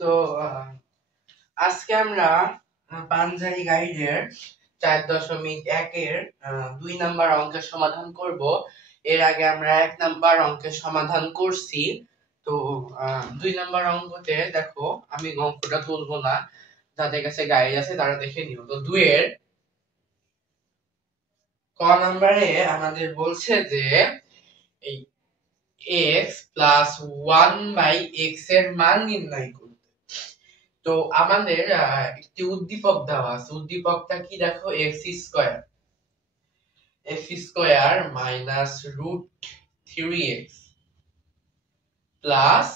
তো আজকে আমরা পাঞ্জাবি গাইডের 4.1 এর 2 নাম্বার অঙ্কের সমাধান করব। এর আগে আমরা 1 নাম্বার অঙ্কের সমাধান করছি। তো 2 নাম্বার অঙ্কতে দেখো, আমি অঙ্কটা তুলবো না, যাদের কাছে গাইড আছে তারা দেখে নিও। তো 2 এর ক নাম্বারে আমাদের বলছে যে এই x প্লাস 1/x এর মান নির্ণয় করতে। তো আমাদের একটি উদ্দীপক দেওয়া আছে। উদ্দীপকটা কি দেখো, x square minus root 3x plus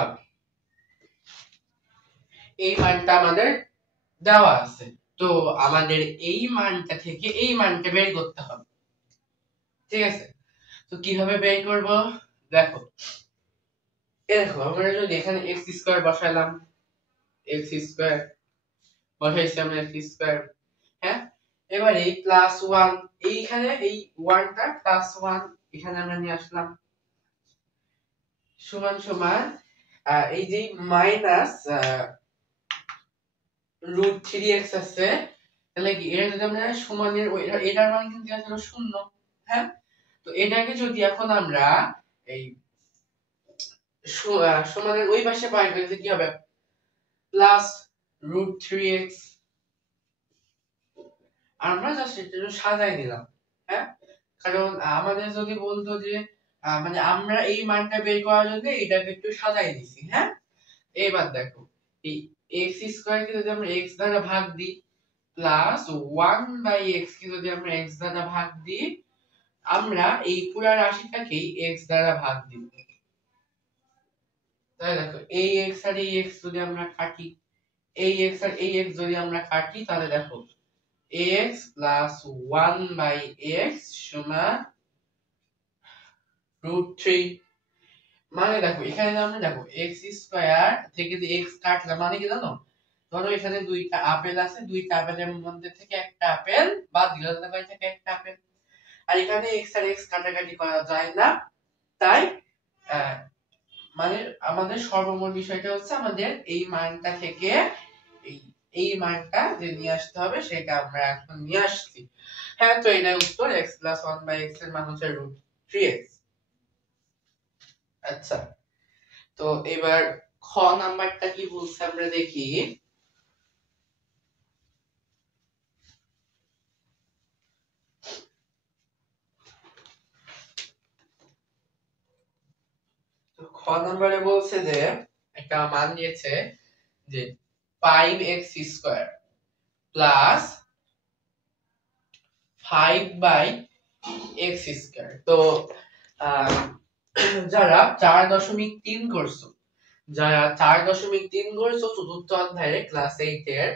1, এই মানটা আমাদের দেওয়া আছে। তো আমাদের এই মানটা থেকে এই মানটা বের করতে হবে, ঠিক আছে? তো কিভাবে বের করব দেখো, দেখো আমরা যদি এখানে x স্কয়ার বসাইলাম, x স্কয়ার বসাইছি আমরা, x স্কয়ার, হ্যাঁ। এবার এই প্লাস 1, এইখানে এই 1টা প্লাস 1 এখানে আমরা নিয়ে আসলাম, সমান সমান এই যে মাইনাস রুট 3x আছে, তাহলে কি এটা যদি আমরা সমানের এটার মান কিন্তু আসলে 0, হ্যাঁ। তো এটাকে যদি এখন আমরা এই সমানের ওই পাশে পাই, তাহলে কি হবে, প্লাস রুট 3x। আমরা জাস্ট এটা সাজাই দিলাম, হ্যাঁ। কারণ আমাদের যদি বলতো যে মানে আমরা এই মানটা বের করার জন্য এটাকে একটু সাজাই দিছি, হ্যাঁ। এবার দেখো, এই x স্কয়ার কে যদি আমরা x দ্বারা ভাগ দিই, প্লাস 1/x কে যদি আমরা x দ্বারা ভাগ দিই, আমরা এই পুরো রাশিটাকেই x দ্বারা ভাগ দিব। তাহলে দেখো, এই x আর এই x যদি আমরা কাটি, এই x আর এই x যদি আমরা কাটি, তাহলে দেখো x প্লাস 1/x সমান রুট 3। মানে দেখো এখানে আমরা দেখো x স্কয়ার থেকে যে x কাটলাম, মানে কি জানো, ধরো এখানে দুইটা আপেল আছে, দুইটা আপেলের মধ্যে থেকে একটা আপেল বাদ দিলে তাহলে থেকে একটা আপেল। আর এখানে x আর x কাটাকাটি করা যায় না, তাই মানে আমাদের সর্বমোট বিষয়টা হচ্ছে আমাদের এই মানটা থেকে এই এই মানটা যে নিয়ে আসতে হবে, সেটা আমরা এখন নিয়ে আসছি, হ্যাঁ। তো এটাই উত্তর, x প্লাস 1/x এর মান হচ্ছে রুট 3x। আচ্ছা, তো এবার খ নাম্বারটা কি বলছে আমরা দেখি। তো খ নাম্বারে বলছে যে একটা মান দিয়েছে যে 5x square plus 5/x square. তো যারা 4.3 করছো, যারা 4.3 করছো চতুর্থ অধ্যায়ে ক্লাস 8 এর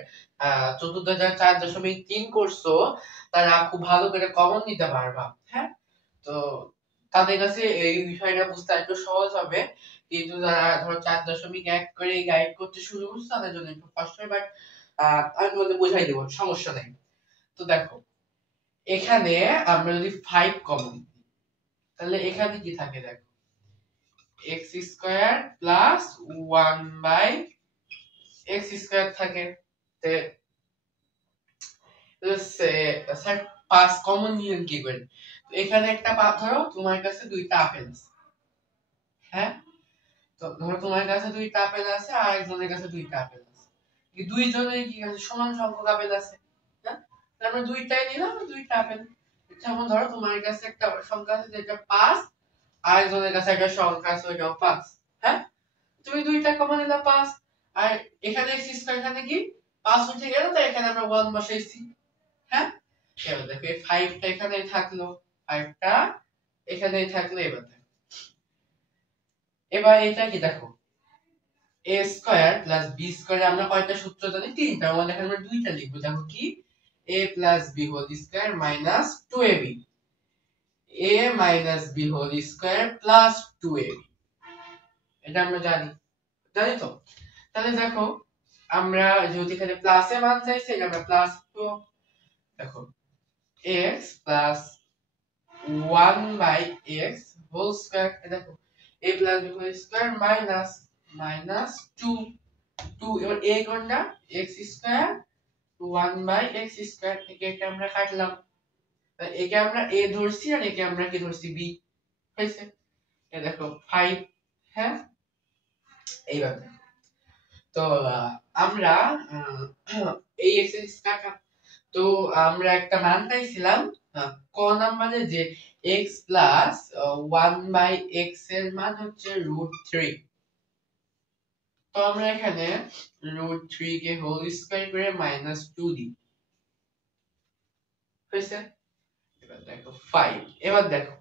চতুর্থ অধ্যায়ে 4.3 করছো, তারা খুব ভালো করে কমন নিতে পারবা, হ্যাঁ। তো তাদের কাছে এই বিষয়টা বুঝতে একটু সহজ হবে। কিন্তু যারা ধরো 4.1 করে গাইড করতে শুরু করছে, তাদের জন্য একটু কষ্ট হয়, বাট আমি তোমাদের বুঝাই দেবো, সমস্যা নেই। তো দেখো, এখানে আমরা যদি 5 কমন নিই, তাহলে এখানে কি থাকে দেখো, x square plus 1/x square থাকে। স্যার 5 কমন নিলেন কি করে? তো এখানে একটা ধরো তোমার কাছে দুইটা আপেল আছে, হ্যাঁ। তো ধরো তোমার কাছে দুইটা আপেল আছে আর একজনের কাছে দুইটা আপেল আছে, এই দুইজনের কি আছে, সমান সংখ্যক আপেল আছে, হ্যাঁ। আমরা দুইটাই নিলাম, দুইটা আপেল। যেমন ধরো তোমার কাছে একটা সংখ্যা আছে যেটা 5, আর একজনের কাছে একটা সংখ্যা আছে ওইটাও 5, হ্যাঁ। তুমি দুইটা কমন নিলা 5, আর এখানে x স্কয়ার, এখানে কি 5 উঠে গেল, তাই এখানে আমরা 1 বসাইছি, হ্যাঁ। এবার দেখো এই 5 টা এখানে থাকলো, 5 টা এখানেই থাকলো। এবার এটা কি দেখো, a স্কয়ার প্লাস b স্কয়ারে আমরা কয়টা সূত্র জানি? তিনটা। মানে এখানে আমরা দুইটা লিখবো, দেখো কি, a plus b whole square minus 2ab, a minus b whole square plus 2ab, এটা আমরা জানি, জানি তো। তাহলে দেখো, আমরা যেহেতু এখানে প্লাসে মান চাইছি, এটা আমরা প্লাস, তো দেখো x plus 1/x whole square, দেখো a plus b whole square minus minus 2 2 এবার a কোনটা x square 1 by x square থেকে এটা আমরা কাটলাম একে আমরা a ধরছি আর একে আমরা কি ধরছি b হয়েছে এই দেখো 5 হ্যাঁ এইবার তো আমরা এই x স্কয়ার তো আমরা একটা মান পাইছিলাম ক নম্বরে যে x প্লাস 1 বাই x এর মান হচ্ছে √3 তো আমরা এখানে √3 কে হোল স্কয়ার করে -2 দিই হয়েছে এবার দেখো 5 এবার দেখো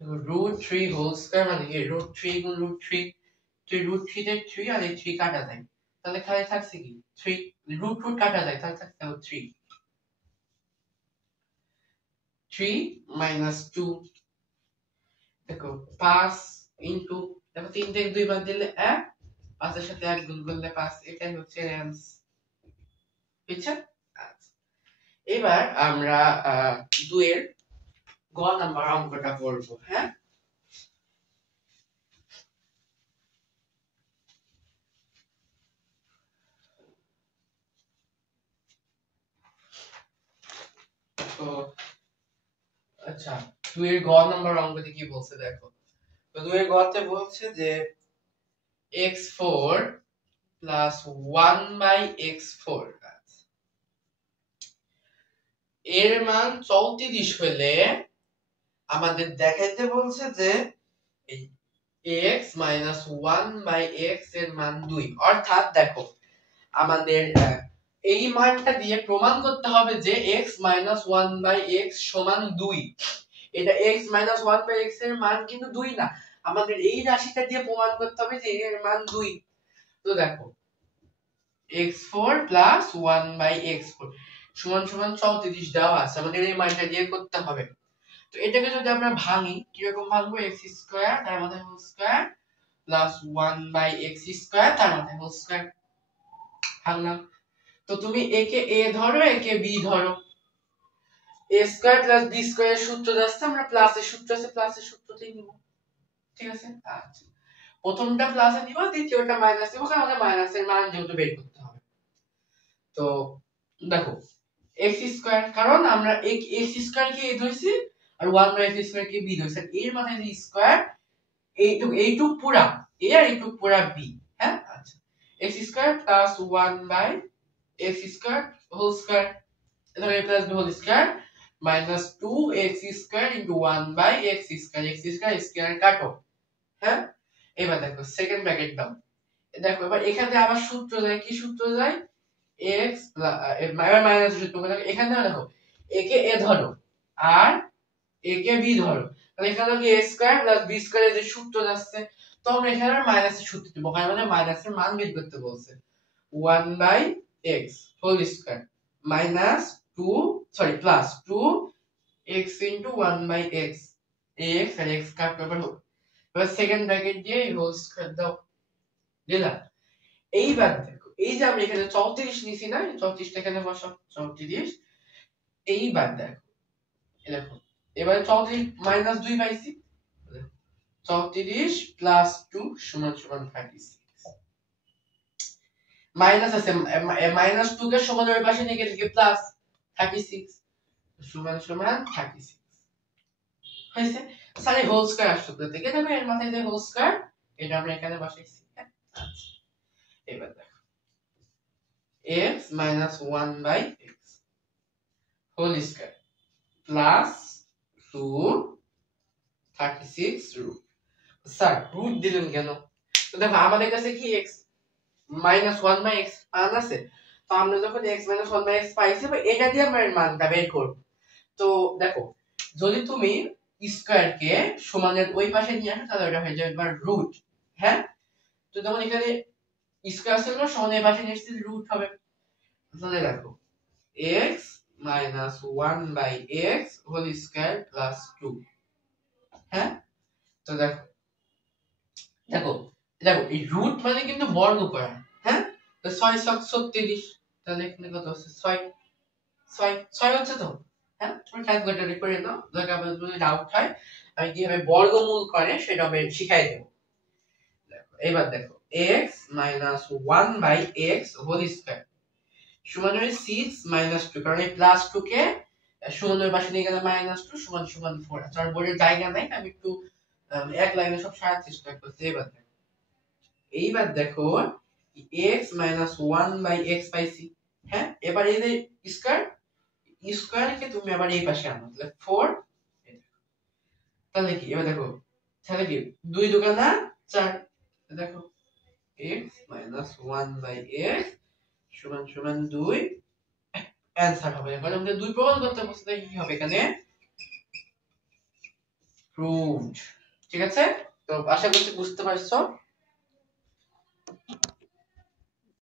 √3 হোল স্কয়ার মানে কি √3 গুণ √3 তো √3 তে 3 আর এই 3 কাটা যায় তাহলে খালি থাকছে কি 3 √root কাটা যায় তাহলে থাকছে 3 3 -2 দেখো 5 ইনটু দেখো 3 থেকে 2 বাদ দিলে 1 5 এর সাথে 1 গুণ করলে 5 এটাই হচ্ছে आंसर বুঝছো আচ্ছা এবার আমরা 2 এর গ নাম্বার অঙ্কটা করব হ্যাঁ তো আচ্ছা 2 এর গ নাম্বার অঙ্কতে কি বলছে দেখো তো 2 এর গতে বলছে যে x4 plus 1 by x4 এর মান 34 হলে আমাদের দেখাইতে বলছে যে x 1 by x এর মান 2 অর্থাৎ দেখো আমাদের এই মানটা দিয়ে প্রমাণ করতে হবে যে x 1 by x সমান 2 এটা x 1 by x এর মান কিন্তু 2 না আমাদের এই রাশিটা দিয়ে প্রমাণ করতে হবে যে এর মান 2 তো দেখো x4 plus 1 by x4 সমান সমান 34 দেওয়া আছে আমাদের এই মানটা দিয়ে করতে হবে তো এটাকে যদি আমরা ভাঙি কি রকম ভাঙবো x স্কয়ার তার মধ্যে whole square plus 1 by x square তার মধ্যে হোল স্কয়ার ভাঙলাম তো তুমি একে a ধরো একে b ধরো a square plus b square সূত্র যাচ্ছে আমরা প্লাসের সূত্র আছে প্লাসের সূত্রতেই নিব ঠিক আছে আচ্ছা প্রথমটা প্লাসে নিব দ্বিতীয়টা মাইনাস নিব কারণ আমাদের মাইনাসের মান যেহেতু বের করতে হবে তো দেখো x স্কয়ার কারণ আমরা x স্কয়ার কে a ধরছি আর 1 বাই x স্কয়ার কে b ধরছি এর মানে যে স্কয়ার এইটুক পুরা a আর এইটুক পুরা b হ্যাঁ আচ্ছা x square plus 1 by x square whole square এটা a plus b whole square minus 2x square into 1 by x square square কাটো হ্যাঁ এবার দেখো সেকেন্ড ব্র্যাকেট দাও দেখো এবার এখানে আবার সূত্র যায় কি সূত্র যায় x মাইনাস সূত্র এখানে দেখো a কে a ধরো আর a কে b ধরো তাহলে এখানে কি a স্কয়ার প্লাস b স্কয়ারের যে সূত্র যাচ্ছে তো আমরা এখানে মাইনাসের সূত্র দেব কারণ মানে মাইনাসের মান বের করতে বলছে 1 by x whole square minus 2 sorry plus 2x into 1 by x x আর x কাট পেপার হোক এবার সেকেন্ড ব্র্যাকেট দিয়ে হোল স্কয়ার দাও দিলা এইবার দেখো এই যে আমরা এখানে 34 নিছি না 34 টা এখানে বসাও 34 এইবার দেখো এবারে 34 মাইনাস 2 পাইছি 34 প্লাস 2 সমান সমান 36 মাইনাস আছে মাইনাস 2 কে সমান ওই পাশে নিয়ে গেলে প্লাস 36 সমান সমান 36 হয়েছে সারি হোল স্কয়ার আসছে থেকে দেখো এর মাথায় যে হোল স্কয়ার এটা আমরা এখানে বসাইছি আচ্ছা এবার দেখো x 1 by x whole square plus 2 36 root sir root দিলেন কেন তো দেখো আমাদের কাছে কি x -1 বাই x মান আছে তো আমরা যখন x -1 বাই x পাইছি বা এটা দিয়ে আমরা এর মানটা বের করব তো দেখো যদি তুমি স্কয়ার কে সমানের ওই পাশে নিয়ে আসো তাহলে এটা হয়ে যাবে একবার রুট হ্যাঁ তো যেমন এখানে স্কয়ার ছিল না সমান এই পাশে নিয়ে আসলে রুট হবে তাহলে দেখো x -1 by x whole square plus 2 হ্যাঁ তো দেখো দেখো দেখো এই রুট মানে কিন্তু বর্গ করা হ্যাঁ তো 6 7 36 তাহলে এখানে কত আছে 6 6 6 হচ্ছে তো হ্যাঁ তুমি ক্যালকুলেটরে করে দাও, যদি আপনাদের যদি ডাউট হয় আমি কিভাবে বর্গমূল করে সেটা আমি শিখাই দেব। এবার দেখো x minus 1 by x whole square সমান হবে 6 মাইনাস 2, কারণ এই প্লাস 2 কে শূন্যের পাশে নিয়ে গেলে মাইনাস 2 সমান সমান 4। আচ্ছা আর বোর্ডের জায়গা নাই, আমি একটু এক লাইনে সব সারার চেষ্টা করছি। এইবার দেখো x মাইনাস 1 বাই x পাইছি। হ্যাঁ এবার এই যে স্কয়ার স্কয়ারকে তুমি আবার এই পাশে আনো, তাহলে 4। তাহলে কি এবার দেখো, তাহলে কি 2 দুগুণা 4, দেখো x মাইনাস 1 বাই x সমান সমান 2 অ্যানসার হবে। এখন আমাদের 2 প্রমাণ করতে বলছে, তাই কি হবে এখানে প্রুভড। ঠিক আছে, তো আশা করছি বুঝতে পারছো।